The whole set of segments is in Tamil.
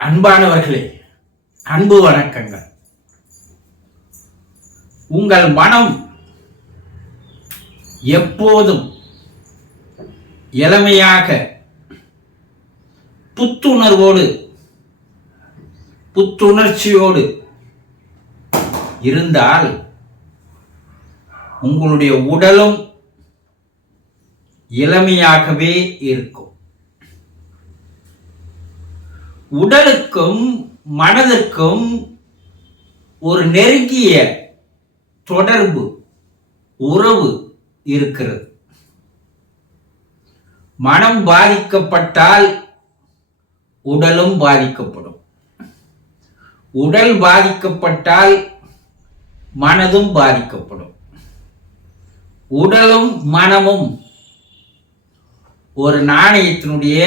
அன்பானவர்களே, அன்பு வணக்கங்கள். உங்கள் மனம் எப்போதும் இளமையாக புத்துணர்ச்சியோடு இருந்தால் உங்களுடைய உடலும் இளமையாகவே இருக்கும். உடலுக்கும் மனதிற்கும் ஒரு நெருங்கிய தொடர்பு, உறவு இருக்கிறது. மனம் பாதிக்கப்பட்டால் உடலும் பாதிக்கப்படும். உடல் பாதிக்கப்பட்டால் மனதும் பாதிக்கப்படும். உடலும் மனமும் ஒரு நாணயத்தினுடைய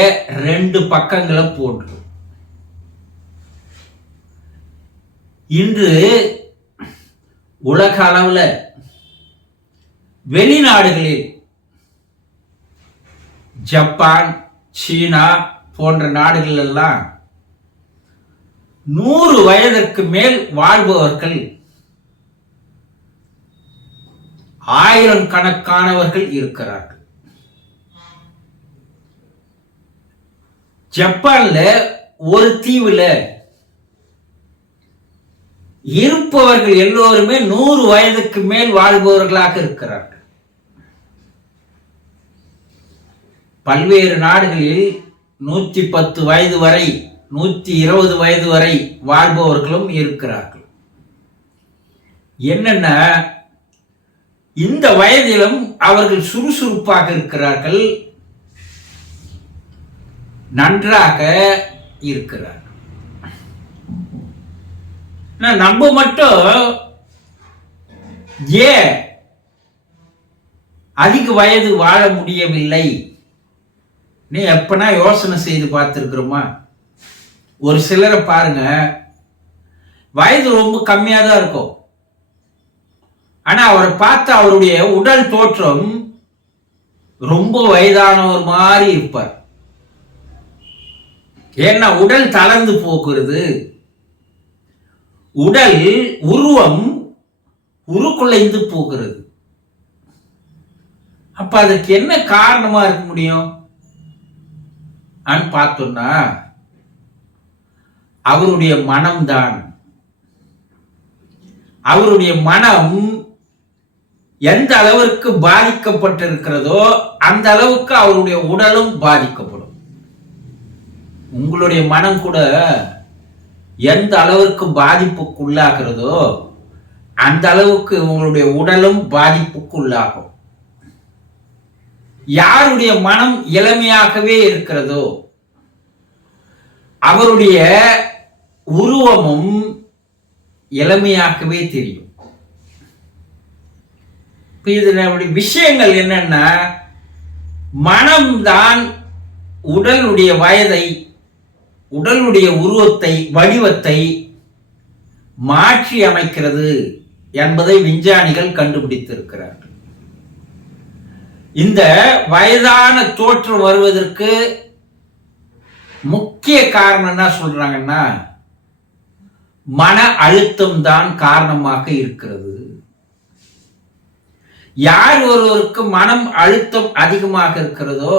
2 பக்கங்களை போன்று. இன்று உலக அளவில் வெளிநாடுகளில் ஜப்பான், சீனா போன்ற நாடுகள் எல்லாம் 100 வயதிற்கு மேல் வாழ்பவர்கள் ஆயிரக்கணக்கானவர்கள் இருக்கிறார்கள். ஜப்பான்ல ஒரு தீவுல இருப்பவர்கள் எல்லோருமே 100 வயதுக்கு மேல் வாழ்பவர்களாக இருக்கிறார்கள். பல்வேறு நாடுகளில் 110 வயது வரை, 120 வயது வரை வாழ்பவர்களும் இருக்கிறார்கள். என்னன்னா, இந்த வயதிலும் அவர்கள் சுறுசுறுப்பாக இருக்கிறார்கள், நன்றாக இருக்கிறார். நம்ம மட்டும் ஏன் அதிக வயது வாழ முடியவில்லை? நீ எப்பனா யோசனை செய்து பார்த்திருக்கிறோமா? ஒரு சிலரை பாருங்க, வயது ரொம்ப கம்மியா தான் இருக்கும், ஆனா அவரை பார்த்து அவருடைய உடல் தோற்றம் ரொம்ப வயதானவர் மாதிரி இருப்பார். ஏன்னா உடல் தளர்ந்து போகிறது, உடல் உருவம் உருக்குலைந்து போகிறது. அப்ப அதுக்கு என்ன காரணமா இருக்க முடியும் பார்த்தோம்னா, அவருடைய மனம்தான். அவருடைய மனம் எந்த அளவிற்கு பாதிக்கப்பட்டிருக்கிறதோ அந்த அளவுக்கு அவருடைய உடலும் பாதிக்கப்படும். உங்களுடைய மனம் கூட எந்த அளவிற்கு பாதிப்புக்குள்ளாகிறதோ அந்த அளவுக்கு உங்களுடைய உடலும் பாதிப்புக்குள்ளாகும். யாருடைய மனம் இளமையாகவே இருக்கிறதோ அவருடைய உருவமும் இளமையாகவே தெரியும். இதனுடைய விஷயங்கள் என்னன்னா, மனம்தான் உடலுடைய வயதை, உடலுடைய உருவத்தை, வடிவத்தை மாற்றி அமைக்கிறது என்பதை விஞ்ஞானிகள் கண்டுபிடித்திருக்கிறார்கள். இந்த வயதான தோற்றம் வருவதற்கு முக்கிய காரணம் என்ன சொல்றாங்கன்னா, மன அழுத்தம் தான் காரணமாக இருக்கிறது. யார் ஒருவருக்கு மனம் அழுத்தம் அதிகமாக இருக்கிறதோ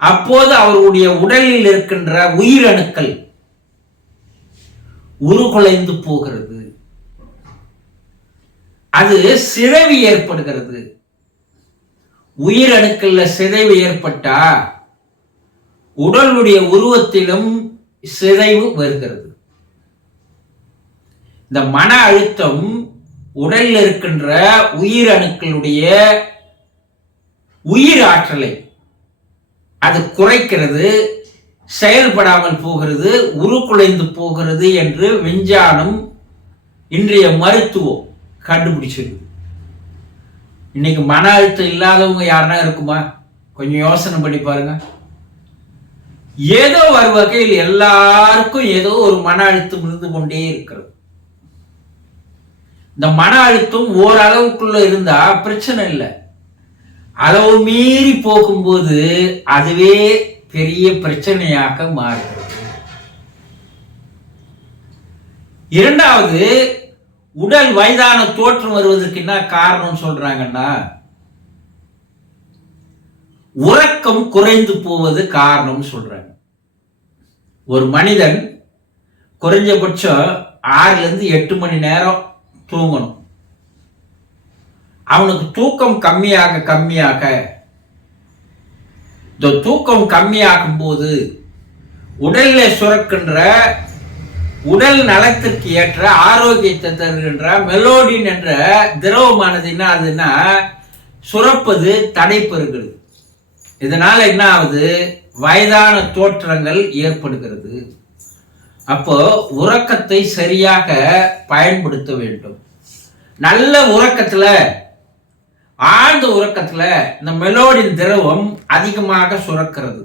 அப்போது அவருடைய உடலில் இருக்கின்ற உயிரணுக்கள் உருகுலைந்து போகிறது, அது சிதைவு ஏற்படுகிறது. உயிரணுக்கள்ல சிதைவு ஏற்பட்டா உடலுடைய உருவத்திலும் சிதைவு வருகிறது. இந்த மன அழுத்தம் உடலில் இருக்கின்ற உயிரணுக்களுடைய உயிர் ஆற்றலை அது குறைக்கிறது, செயல்படாமல் போகிறது, உருக்குலைந்து போகிறது என்று விஞ்ஞானம், இன்றைய மருத்துவம் கண்டுபிடிச்சிருக்கு. இன்னைக்கு மன அழுத்தம் இல்லாதவங்க யாருன்னா இருக்குமா? கொஞ்சம் யோசனை பண்ணி பாருங்க. ஏதோ ஒரு வகையில் எல்லாருக்கும் ஏதோ ஒரு மன அழுத்தம் இருந்து கொண்டே இருக்கிறது. இந்த மன அழுத்தம் ஓரளவுக்குள்ள இருந்தா பிரச்சனை இல்லை, அளவு மீறி போகும்போது அதுவே பெரிய பிரச்சனையாக மாறுகிறது. இரண்டாவது, உடல் வயதான தோற்றம் வருவதற்கு என்ன காரணம் சொல்றாங்கன்னா, உறக்கம் குறைந்து போவது காரணம் சொல்றாங்க. ஒரு மனிதன் குறைஞ்சபட்சம் 6 to 8 மணி நேரம் தூங்கணும். அவனுக்கு தூக்கம் கம்மியாக இந்த தூக்கம் கம்மியாகும் போது உடல்ல சுரக்கின்ற உடல் நலத்திற்கு ஏற்ற ஆரோக்கியத்தை தருகின்ற மெலோடின் என்ற திரவமானது என்ன ஆகுதுன்னா சுரப்பது தடைபெறுகிறது. இதனால என்ன ஆகுது? வயதான தோற்றங்கள் ஏற்படுகிறது. அப்போ உறக்கத்தை சரியாக பயன்படுத்த வேண்டும். நல்ல உறக்கத்துல, ஆழ்ந்த உறக்கத்துல இந்த மெலோடின் திரவம் அதிகமாக சுரக்கிறது.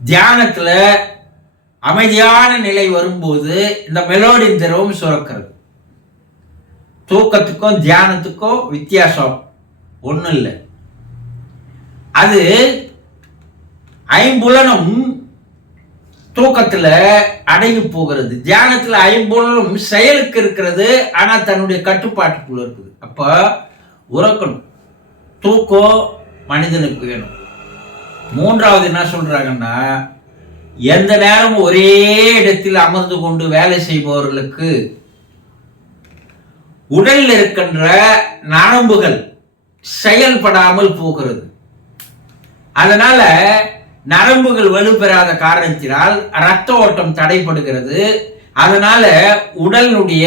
தியானத்துல அமைதியான நிலை வரும்போது இந்த மெலோடின் திரவம் சுரக்கிறது. தூக்கத்துக்கும் தியானத்துக்கும் வித்தியாசம் ஒன்றும் இல்லை. அது ஐம்புலனும் தூக்கத்துல அடங்கி போகிறது. தியானத்துல ஐம்புலனும் செயலுக்கு இருக்கிறது, ஆனா தன்னுடைய கட்டுப்பாட்டுக்குள்ள இருக்குது. அப்ப உறக்கணும். தூக்கம் மனிதனுக்கு வேணும். மூன்றாவது என்ன சொல்றாங்கன்னா, எந்த நேரமும் ஒரே இடத்தில் அமர்ந்து கொண்டு வேலை செய்பவர்களுக்கு உடலில் இருக்கின்ற நரம்புகள் செயல்படாமல் போகிறது. அதனால நரம்புகள் வலுப்பெறாத காரணத்தினால் இரத்த ஓட்டம் தடைபடுகிறது. அதனால உடலுடைய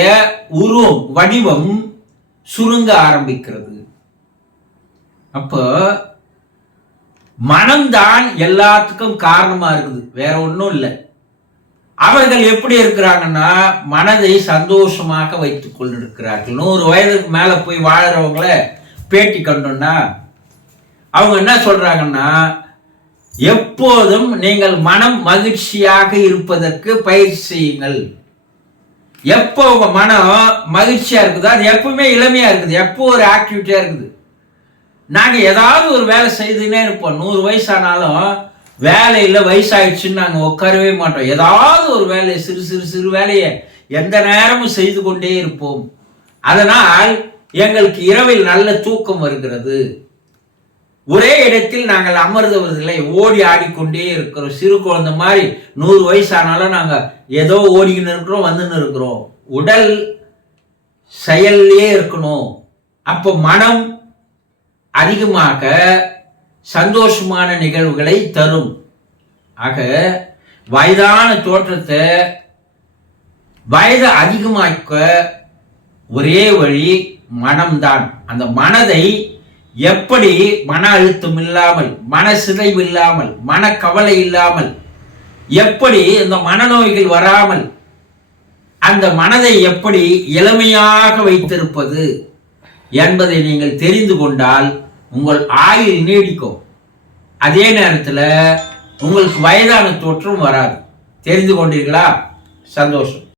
உருவம் வடிவம் சுருங்க ஆரம்பிக்கிறது. அப்போ மனம்தான் எல்லாத்துக்கும் காரணமா இருக்குது, வேற ஒன்றும் இல்லை. அவர்கள் எப்படி இருக்கிறாங்கன்னா மனதை சந்தோஷமாக வைத்துக் கொண்டிருக்கிறார்கள். 100 வயதுக்கு மேல போய் வாழறவங்கள பேட்டி கண்டோம்னா அவங்க என்ன சொல்றாங்கன்னா, எப்போதும் நீங்கள் மனம் மகிழ்ச்சியாக இருப்பதற்கு பயிற்சி செய்யுங்கள். எப்போ உங்க மனம் மகிழ்ச்சியா இருக்குதோ அது எப்பவுமே இளமையா இருக்குது, எப்போ ஒரு ஆக்டிவிட்டியா இருக்குது. நாங்க ஏதாவது ஒரு வேலை செய்துன்னே இருப்போம். 100 வயசானாலும் வேலையில வயசாயிடுச்சுன்னு நாங்க உட்காரவே மாட்டோம். ஏதாவது ஒரு வேலையை சிறு சிறு சிறு வேலையை எந்த நேரமும் செய்து கொண்டே இருப்போம். அதனால் எங்களுக்கு இரவில் நல்ல தூக்கம் வருகிறது. ஒரே இடத்தில் நாங்கள் அமர்ந்தவர்களை ஓடி ஆடிக்கொண்டே இருக்கிறோம். சிறு குழந்தை மாதிரி 100 வயசானாலும் நாங்க ஏதோ ஓடிக்கின்னு இருக்கிறோம், வந்துன்னு இருக்கிறோம். உடல் செயல்லே இருக்கணும். அப்போ மனம் அதிகமாக சந்தோஷமான நிகழ்வுகளை தரும். ஆக வயதான தோற்றத்தை வயது அதிகமாக்க ஒரே வழி மனம்தான். அந்த மனதை எப்படி மன அழுத்தம் இல்லாமல், மன சிதைவு இல்லாமல், மனக்கவலை இல்லாமல், எப்படி இந்த மனநோய்கள் வராமல் அந்த மனதை எப்படி இளமையாக வைத்திருப்பது என்பதை நீங்கள் தெரிந்து கொண்டால் உங்கள் ஆயுள் நீடிக்கும். அதே நேரத்தில் உங்களுக்கு வயதான தோற்றம் வராது. தெரிந்து கொண்டீர்களா? சந்தோஷம்.